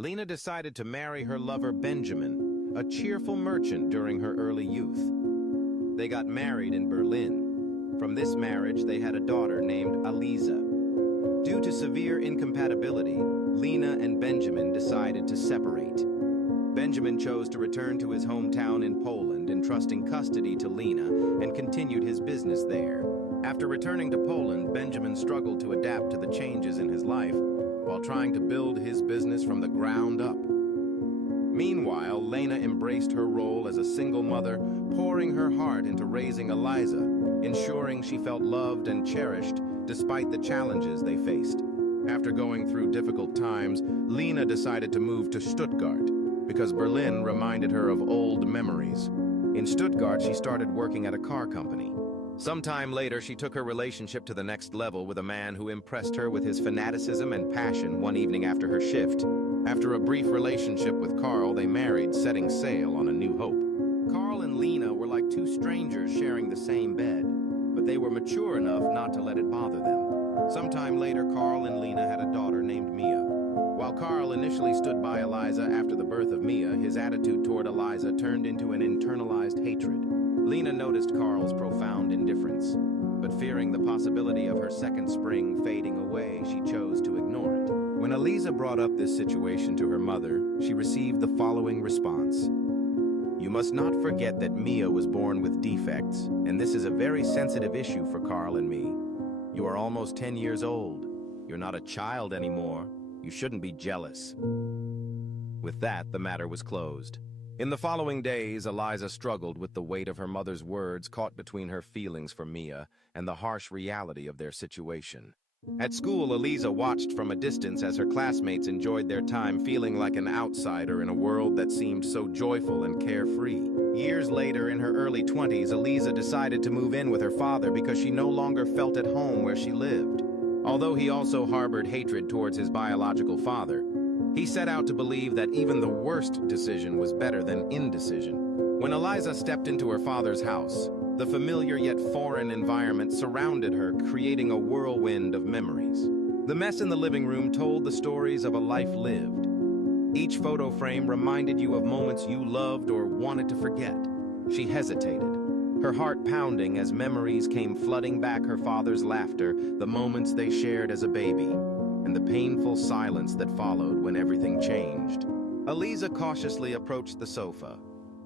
Lena decided to marry her lover Benjamin, a cheerful merchant during her early youth. They got married in Berlin. From this marriage, they had a daughter named Aliza. Due to severe incompatibility, Lena and Benjamin decided to separate. Benjamin chose to return to his hometown in Poland, entrusting custody to Lena, and continued his business there. After returning to Poland, Benjamin struggled to adapt to the changes in his life while trying to build his business from the ground up. Meanwhile, Lena embraced her role as a single mother, pouring her heart into raising Aliza, ensuring she felt loved and cherished despite the challenges they faced. After going through difficult times, Lena decided to move to Stuttgart because Berlin reminded her of old memories. In Stuttgart, she started working at a car company. Sometime later, she took her relationship to the next level with a man who impressed her with his fanaticism and passion one evening after her shift. After a brief relationship with Carl, they married, setting sail on a new hope. Carl and Lena were like two strangers sharing the same bed, but they were mature enough not to let it bother them. Sometime later, Carl and Lena had a daughter named Mia. While Carl initially stood by Aliza after the birth of Mia, his attitude toward Aliza turned into an internalized hatred. Lena noticed Carl's profound indifference, but fearing the possibility of her second spring fading away, she chose to ignore it. When Aliza brought up this situation to her mother, she received the following response. "You must not forget that Mia was born with defects, and this is a very sensitive issue for Carl and me. You are almost 10 years old. You're not a child anymore. You shouldn't be jealous." With that, the matter was closed. In the following days, Aliza struggled with the weight of her mother's words caught between her feelings for Mia and the harsh reality of their situation. At school, Aliza watched from a distance as her classmates enjoyed their time feeling like an outsider in a world that seemed so joyful and carefree. Years later, in her early 20s, Aliza decided to move in with her father because she no longer felt at home where she lived. Although he also harbored hatred towards his biological father, he set out to believe that even the worst decision was better than indecision. When Aliza stepped into her father's house, the familiar yet foreign environment surrounded her, creating a whirlwind of memories. The mess in the living room told the stories of a life lived. Each photo frame reminded you of moments you loved or wanted to forget. She hesitated, her heart pounding as memories came flooding back her father's laughter, the moments they shared as a baby, and the painful silence that followed when everything changed. Aliza cautiously approached the sofa,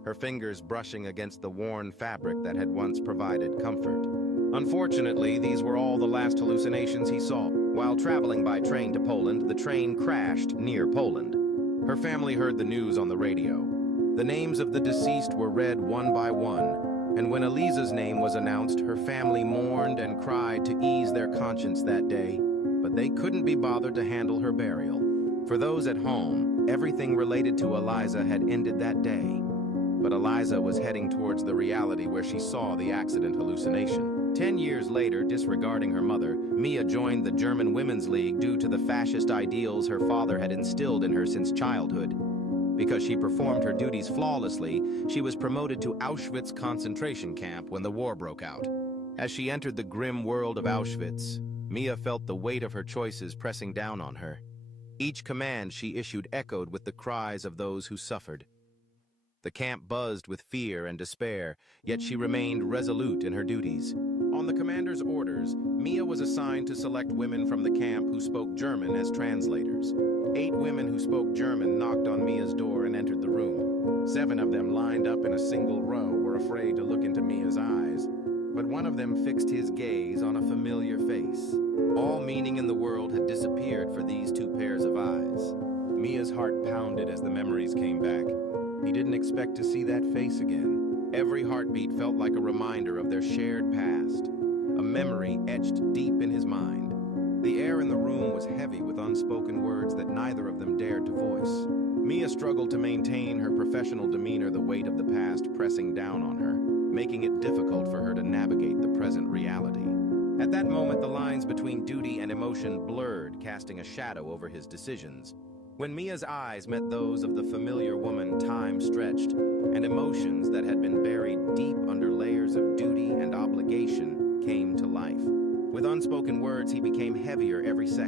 her fingers brushing against the worn fabric that had once provided comfort. Unfortunately, these were all the last hallucinations he saw. While traveling by train to Poland, the train crashed near Poland. Her family heard the news on the radio. The names of the deceased were read one by one, and when Aliza's name was announced, her family mourned and cried to ease their conscience that day, but they couldn't be bothered to handle her burial. For those at home, everything related to Aliza had ended that day. But Aliza was heading towards the reality where she saw the accident hallucination. 10 years later, disregarding her mother, Mia joined the German Women's League due to the fascist ideals her father had instilled in her since childhood. Because she performed her duties flawlessly, she was promoted to Auschwitz concentration camp when the war broke out. As she entered the grim world of Auschwitz, Mia felt the weight of her choices pressing down on her. Each command she issued echoed with the cries of those who suffered. The camp buzzed with fear and despair, yet she remained resolute in her duties. On the commander's orders, Mia was assigned to select women from the camp who spoke German as translators. 8 women who spoke German knocked on Mia's door and entered the room. 7 of them lined up in a single row were afraid to look into Mia's eyes, but one of them fixed his gaze on a familiar face. All meaning in the world had disappeared for these 2 pairs of eyes. Mia's heart pounded as the memories came back. He didn't expect to see that face again. Every heartbeat felt like a reminder of their shared past, a memory etched deep in his mind. The air in the room was heavy with unspoken words that neither of them dared to voice. Mia struggled to maintain her professional demeanor, the weight of the past pressing down on her, making it difficult for her to navigate the present reality. At that moment, the lines between duty and emotion blurred, casting a shadow over his decisions. When Mia's eyes met those of the familiar woman, time stretched, and emotions that had been buried deep under layers of duty and obligation came to life. With unspoken words, he became heavier every second.